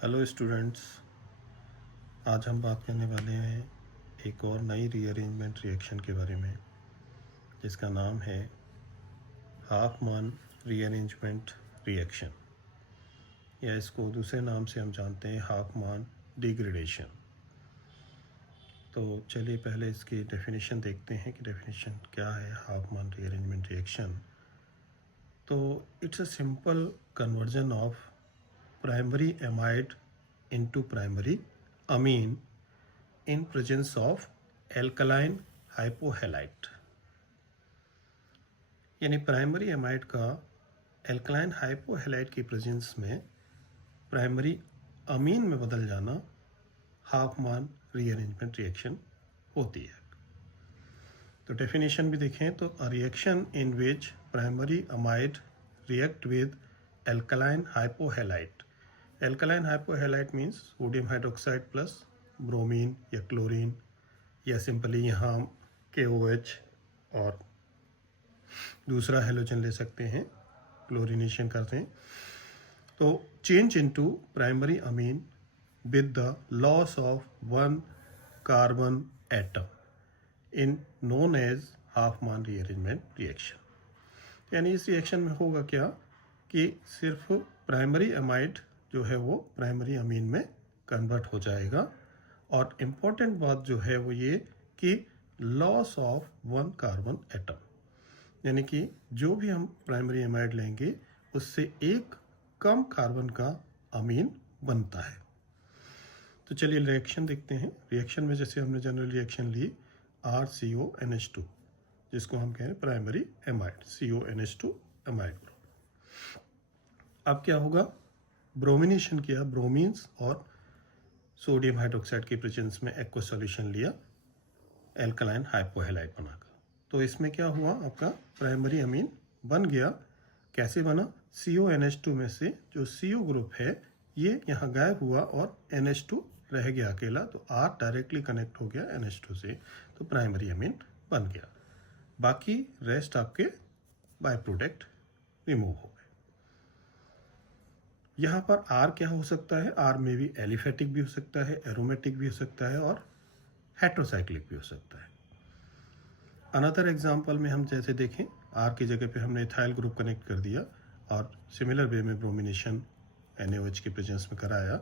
Hello students, आज हम बात करने वाले हैं एक और नई रीअरेंजमेंट रिएक्शन के बारे में जिसका नाम है हाफमान रीअरेंजमेंट रिएक्शन, या इसको दूसरे नाम से हम जानते हैं हाफमान डिग्रेडेशन। तो चलिए पहले इसकी डेफिनेशन देखते हैं कि डेफिनेशन क्या है हाफमान रीअरेंजमेंट रिएक्शन। तो it's a simple conversion of primary amide into primary amine in presence of alkaline hypohalite। यानी प्राइमरी एमाइड का एल्कलाइन हाइपोहेलाइट की प्रेजेंस में प्राइमरी अमीन में बदल जाना हाफमान रीअरेंजमेंट रिएक्शन होती है। तो डेफिनेशन भी देखें तो a reaction in which primary amide react with alkaline hypohalite. Alkaline hypohalite means sodium hydroxide plus bromine या क्लोरीन, या सिंपली यहाँ KOH और दूसरा हेलोजन ले सकते हैं, क्लोरीनेशन करते हैं। तो change into primary amine with the loss of one carbon atom in known as Hofmann rearrangement reaction. यानी इस रिएक्शन में होगा क्या कि सिर्फ प्राइमरी अमाइड जो है वो प्राइमरी अमीन में कन्वर्ट हो जाएगा, और इम्पॉर्टेंट बात जो है वो ये कि loss of one carbon atom, यानी कि जो भी हम प्राइमरी अमाइड लेंगे उससे एक कम कार्बन का अमीन बनता है। तो चलिए रिएक्शन देखते हैं। रिएक्शन में जैसे हमने जनरल रिएक्शन ली RCONH2, जिसको हम कह रहे हैं primary amide, CONH2 amide group. अब क्या होगा, ब्रोमिनेशन किया, ब्रोमीन्स और सोडियम हाइड्रोक्साइड की प्रेजेंस में एक्वा सॉल्यूशन लिया एल्कलाइन हाइपोहेलाइट बनाकर। तो इसमें क्या हुआ, आपका प्राइमरी अमीन बन गया। कैसे बना, CONH2 में से जो CO ग्रुप है ये यहाँ गायब हुआ और NH2 रह गया अकेला, तो R डायरेक्टली कनेक्ट हो गया NH2 से, तो प्राइमरी अमीन बन गया। बाकी रेस्ट आपके बाय प्रोडक्ट रिमूव हो गए। यहाँ पर R क्या हो सकता है, R में भी एलिफेटिक भी हो सकता है, एरोमेटिक भी हो सकता है और हेट्रोसाइक्लिक भी हो सकता है। अनदर एग्जाम्पल में हम जैसे देखें, R की जगह पे हमने इथाइल ग्रुप कनेक्ट कर दिया और सिमिलर वे में ब्रोमिनेशन NaOH की प्रेजेंस में कराया,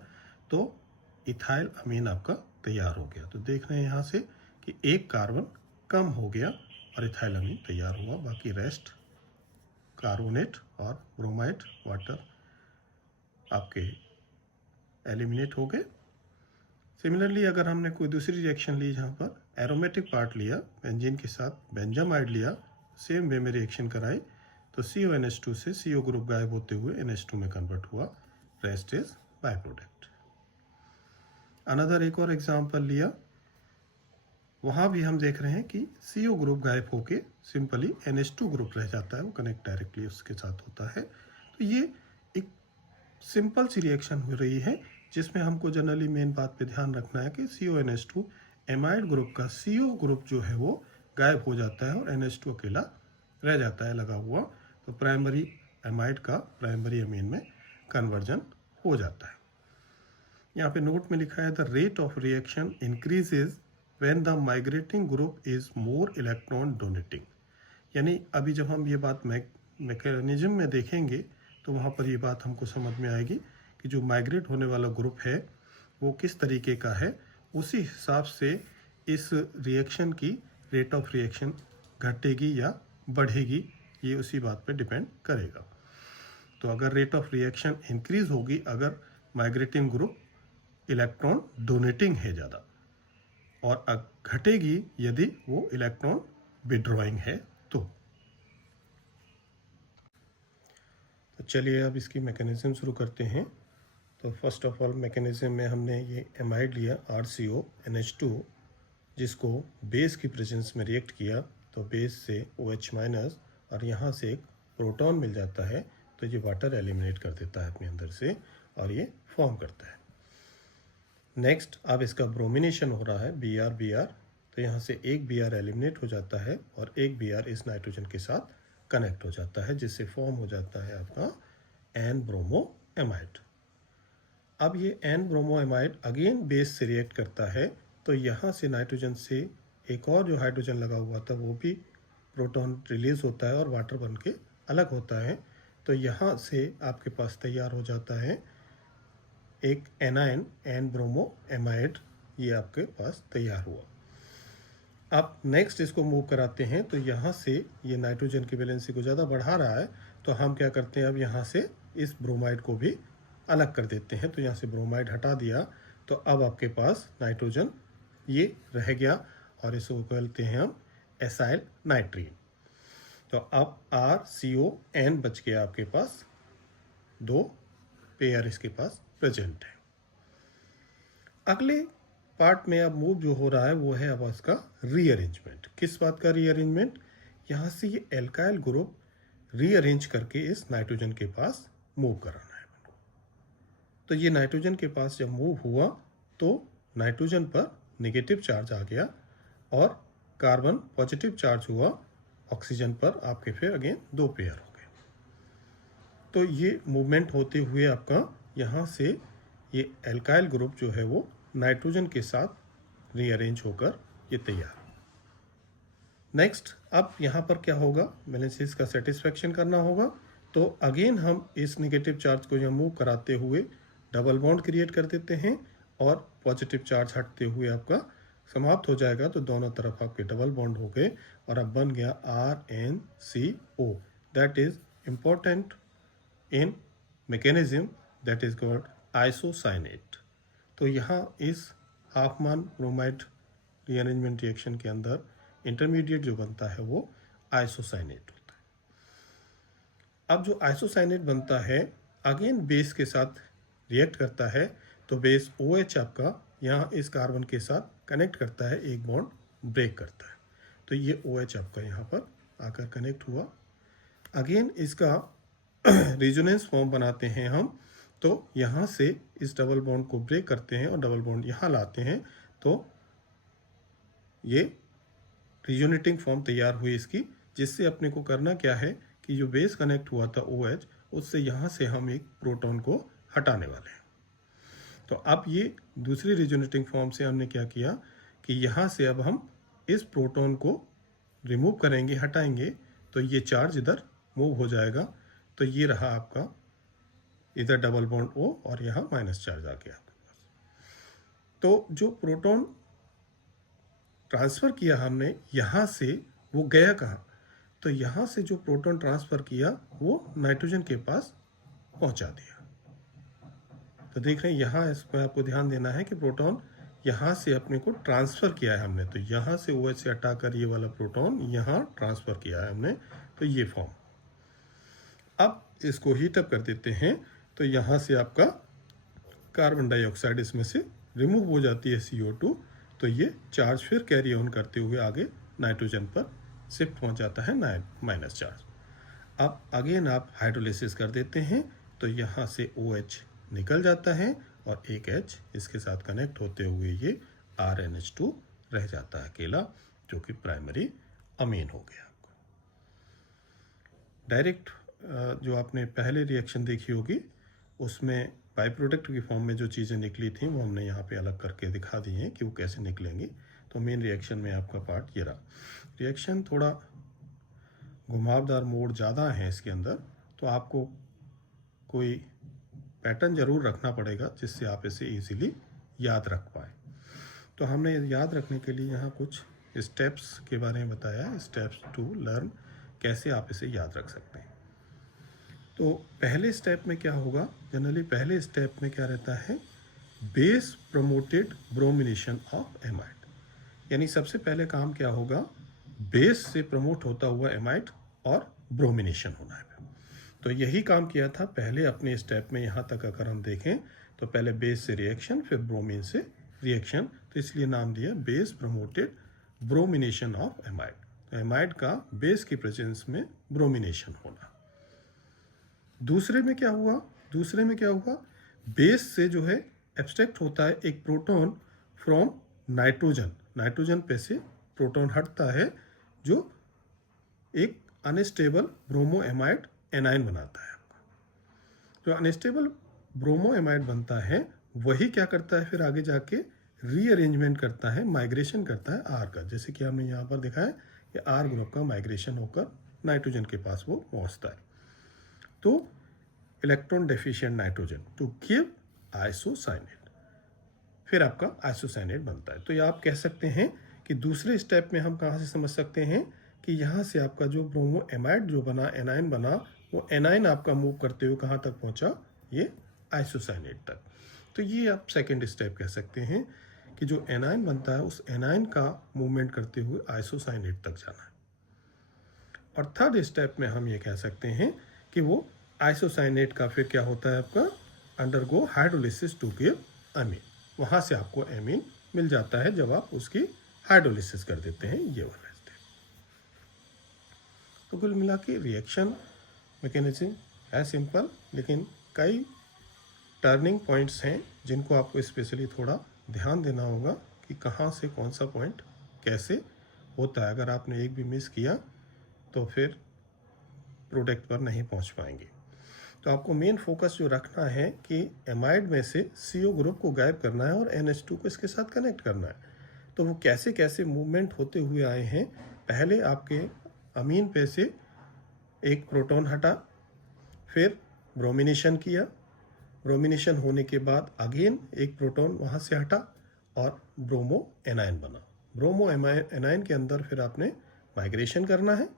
तो इथाइल अमीन आपका तैयार हो गया। तो देख रहे हैं यहाँ से कि एक कार्बन कम हो गया और इथाइल अमीन तैयार हुआ। बाकी रेस्ट कार्बोनेट और ब्रोमाइड वाटर आपके एलिमिनेट हो गए। सिमिलरली अगर हमने कोई दूसरी रिएक्शन ली जहाँ पर एरोमेटिक पार्ट लिया, बेंजीन के साथ बेंजामाइड लिया, सेम वे में रिएक्शन कराई, तो CONH2 से CO ग्रुप गायब होते हुए NH2 में कन्वर्ट हुआ, rest is by product. Another एक और एग्जाम्पल लिया, वहाँ भी हम देख रहे हैं कि CO ग्रुप गायब होके सिंपली NH2 ग्रुप रह जाता है, वो कनेक्ट डायरेक्टली उसके साथ होता है। तो ये एक सिंपल सी रिएक्शन हो रही है जिसमें हमको जनरली मेन बात पे ध्यान रखना है कि CONH2 एमाइड ग्रुप का CO ग्रुप जो है वो गायब हो जाता है और NH2 अकेला रह जाता है लगा हुआ, तो प्राइमरी एमाइड का प्राइमरी अमीन में कन्वर्जन हो जाता है। यहाँ पे नोट में लिखा है the rate of reaction increases when the migrating group is more electron donating. यानी अभी जब हम ये बात मैकेनिज्म में देखेंगे तो वहाँ पर ये बात हमको समझ में आएगी कि जो माइग्रेट होने वाला ग्रुप है वो किस तरीके का है, उसी हिसाब से इस रिएक्शन की रेट ऑफ रिएक्शन घटेगी या बढ़ेगी, ये उसी बात पे डिपेंड करेगा। तो अगर रेट ऑफ रिएक्शन इंक्रीज होगी अगर माइग्रेटिंग ग्रुप इलेक्ट्रॉन डोनेटिंग है ज़्यादा, और घटेगी यदि वो इलेक्ट्रॉन विड्रॉइंग है तो चलिए अब इसकी मैकेनिज्म शुरू करते हैं। तो फर्स्ट ऑफ ऑल मैकेनिज्म में हमने ये एमाइड लिया RCONH2, जिसको बेस की प्रेजेंस में रिएक्ट किया, तो बेस से OH- और यहाँ से एक प्रोटॉन मिल जाता है, तो ये वाटर एलिमिनेट कर देता है अपने अंदर से और ये फॉर्म करता है। नेक्स्ट अब इसका ब्रोमिनेशन हो रहा है Br, तो यहाँ से एक Br एलिमिनेट हो जाता है और एक Br इस नाइट्रोजन के साथ कनेक्ट हो जाता है, जिससे फॉर्म हो जाता है आपका N ब्रोमो एमाइड। अब ये एन ब्रोमोएमाइड अगेन बेस से रिएक्ट करता है, तो यहाँ से नाइट्रोजन से एक और जो हाइड्रोजन लगा हुआ था वो भी प्रोटॉन रिलीज होता है और वाटर बन के अलग होता है। तो यहाँ से आपके पास तैयार हो जाता है एक एनायन एन ब्रोमोएमाइड, ये आपके पास तैयार हुआ। अब नेक्स्ट इसको मूव कराते हैं, तो यहाँ से ये नाइट्रोजन की वैलेंसी को ज़्यादा बढ़ा रहा है, तो हम क्या करते हैं, अब यहाँ से इस ब्रोमाइड को भी अलग कर देते हैं। तो यहाँ से ब्रोमाइड हटा दिया, तो अब आपके पास नाइट्रोजन ये रह गया और इसको कहते हैं हम एसाइल नाइट्रीन। तो अब RCON बच गया आपके पास, 2 पेयर इसके पास प्रेजेंट है। अगले पार्ट में अब मूव जो हो रहा है वो है अब इसका रीअरेंजमेंट। किस बात का रीअरेंजमेंट? यहाँ से ये एल्काइल ग्रुप रीअरेंज करके इस नाइट्रोजन के पास मूव कराना है। तो ये नाइट्रोजन के पास जब मूव हुआ तो नाइट्रोजन पर नेगेटिव चार्ज आ गया और कार्बन पॉजिटिव चार्ज हुआ, ऑक्सीजन पर आपके फिर अगेन 2 पेयर हो गए। तो ये मूवमेंट होते हुए आपका यहाँ से ये एल्काइल ग्रुप जो है वो नाइट्रोजन के साथ रीअरेंज होकर ये तैयार। नेक्स्ट अब यहाँ पर क्या होगा, वैलेंसीज का सेटिस्फेक्शन करना होगा। तो अगेन हम इस नेगेटिव चार्ज को जब मूव कराते हुए डबल बॉन्ड क्रिएट कर देते हैं और पॉजिटिव चार्ज हटते हुए आपका समाप्त हो जाएगा। तो दोनों तरफ आपके डबल बॉन्ड हो गए और अब बन गया RNCO। That is important in mechanism, that is called isocyanate. तो यहाँ इस हाफमान ब्रोमाइड रीअरेंजमेंट रिएक्शन के अंदर इंटरमीडिएट जो बनता है वो आइसोसाइनेट होता है। अब जो आइसोसाइनेट बनता है अगेन बेस के साथ रिएक्ट करता है, तो बेस OH आपका यहाँ इस कार्बन के साथ कनेक्ट करता है, एक बॉन्ड ब्रेक करता है। तो ये OH आपका यहाँ पर आकर कनेक्ट हुआ। अगेन इसका रेजोनेंस फॉर्म बनाते हैं हम, तो यहाँ से इस डबल बॉन्ड को ब्रेक करते हैं और डबल बॉन्ड यहाँ लाते हैं, तो ये रिजोनेटिंग फॉर्म तैयार हुई इसकी, जिससे अपने को करना क्या है कि जो बेस कनेक्ट हुआ था OH, उससे यहाँ से हम एक प्रोटॉन को हटाने वाले हैं। तो अब ये दूसरी रिजोनेटिंग फॉर्म से हमने क्या किया कि यहाँ से अब हम इस प्रोटॉन को रिमूव करेंगे, हटाएंगे, तो ये चार्ज इधर मूव हो जाएगा। तो ये रहा आपका इधर डबल बॉन्ड O और यहाँ माइनस चार्ज आ गया आपके पास। तो जो प्रोटॉन ट्रांसफ़र किया हमने यहाँ से, वो गया कहाँ? तो यहाँ से जो प्रोटॉन ट्रांसफ़र किया वो नाइट्रोजन के पास पहुँचा दिया। तो देख रहे हैं यहाँ इस पर आपको ध्यान देना है कि प्रोटॉन यहाँ से अपने को ट्रांसफ़र किया है हमने, तो यहाँ से OH से हटाकर ये वाला प्रोटॉन यहाँ ट्रांसफ़र किया है हमने, तो ये फॉर्म। अब इसको हीटअप कर देते हैं, तो यहाँ से आपका कार्बन डाइऑक्साइड इसमें से रिमूव हो जाती है CO2, तो ये चार्ज फिर कैरी ऑन करते हुए आगे नाइट्रोजन पर शिफ्ट हो जाता है माइनस चार्ज। अब अगेन आप हाइड्रोलिसिस कर देते हैं, तो यहाँ से OH निकल जाता है और एक H इसके साथ कनेक्ट होते हुए ये RNH2 रह जाता है अकेला, जो कि प्राइमरी अमीन हो गया। आपको डायरेक्ट जो आपने पहले रिएक्शन देखी होगी उसमें बाई प्रोडक्ट की फॉर्म में जो चीज़ें निकली थी वो हमने यहाँ पे अलग करके दिखा दी हैं कि वो कैसे निकलेंगी। तो मेन रिएक्शन में आपका पार्ट ये रहा। रिएक्शन थोड़ा घुमावदार मोड ज़्यादा है इसके अंदर, तो आपको कोई पैटर्न ज़रूर रखना पड़ेगा जिससे आप इसे इजीली याद रख पाए। तो हमने याद रखने के लिए यहाँ कुछ स्टेप्स के बारे में बताया, स्टेप्स टू लर्न, कैसे आप इसे याद रख सकते हैं। तो पहले स्टेप में क्या होगा, जनरली पहले स्टेप में क्या रहता है, base promoted bromination of amide. यानी सबसे पहले काम क्या होगा, बेस से प्रमोट होता हुआ एमाइड और ब्रोमिनेशन होना है। तो यही काम किया था पहले अपने स्टेप में। यहाँ तक अगर हम देखें तो पहले बेस से रिएक्शन, फिर ब्रोमीन से रिएक्शन, तो इसलिए नाम दिया base promoted bromination of amide. तो एमाइड का बेस की प्रेजेंस में ब्रोमिनेशन होना। दूसरे में क्या हुआ, बेस से जो है एब्स्ट्रैक्ट होता है एक प्रोटॉन फ्रॉम नाइट्रोजन, नाइट्रोजन पे से प्रोटॉन हटता है जो एक अनस्टेबल ब्रोमोएमाइड एनाइन बनाता है। आपका जो अनस्टेबल ब्रोमोएमाइड बनता है वही क्या करता है फिर आगे जाके रीअरेंजमेंट करता है, माइग्रेशन करता है आर का, जैसे कि हमने यहाँ पर देखा है कि आर ग्रुप का माइग्रेशन होकर नाइट्रोजन के पास वो पहुँचता है। तो electron deficient nitrogen to give isocyanate, फिर आपका आइसोसाइनेट बनता है। तो ये आप कह सकते हैं कि दूसरे स्टेप में हम कहाँ से समझ सकते हैं कि यहाँ से आपका जो ब्रोमो एमाइड जो बना, एनाइन बना, वो एनाइन आपका मूव करते हुए कहाँ तक पहुँचा, ये आइसोसाइनेट तक। तो ये आप सेकेंड स्टेप कह सकते हैं कि जो एनाइन बनता है उस एनाइन का मूवमेंट करते हुए आइसोसाइनेट तक जाना है। और थर्ड स्टेप में हम ये कह सकते हैं कि वो आइसोसाइनेट का फिर क्या होता है आपका, अंडरगो हाइड्रोलिसिस टू गिव अमीन, वहाँ से आपको एमीन मिल जाता है जब आप उसकी हाइड्रोलिसिस कर देते हैं, ये वाला स्टेप। तो कुल मिला के रिएक्शन मैकेनिज्म है सिंपल, लेकिन कई टर्निंग पॉइंट्स हैं जिनको आपको स्पेशली थोड़ा ध्यान देना होगा कि कहाँ से कौन सा पॉइंट कैसे होता है। अगर आपने एक भी मिस किया तो फिर प्रोडक्ट पर नहीं पहुँच पाएंगे। तो आपको मेन फोकस जो रखना है कि एमाइड में से CO ग्रुप को गायब करना है और NH2 को इसके साथ कनेक्ट करना है। तो वो कैसे कैसे मूवमेंट होते हुए आए हैं, पहले आपके अमीन पे से एक प्रोटॉन हटा, फिर ब्रोमिनेशन किया, ब्रोमिनेशन होने के बाद अगेन एक प्रोटॉन वहाँ से हटा और ब्रोमो एनाइन बना। ब्रोमो एनाइन के अंदर फिर आपने माइग्रेशन करना है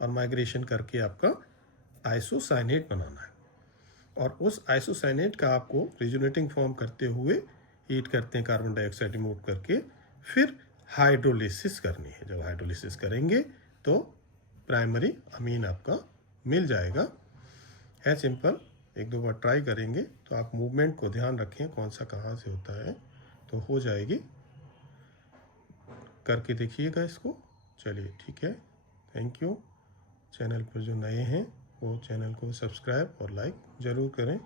और माइग्रेशन करके आपका आइसोसाइनेट बनाना है, और उस आइसोसाइनेट का आपको रिजोनेटिंग फॉर्म करते हुए हीट करते हैं, कार्बन डाइऑक्साइड रिमूव करके फिर हाइड्रोलिसिस करनी है। जब हाइड्रोलिसिस करेंगे तो प्राइमरी अमीन आपका मिल जाएगा। है सिंपल, एक दो बार ट्राई करेंगे तो आप मूवमेंट को ध्यान रखें कौन सा कहाँ से होता है, तो हो जाएगी। करके देखिएगा इसको। चलिए ठीक है, थैंक यू। चैनल पर जो नए हैं वो चैनल को सब्सक्राइब और लाइक ज़रूर करें।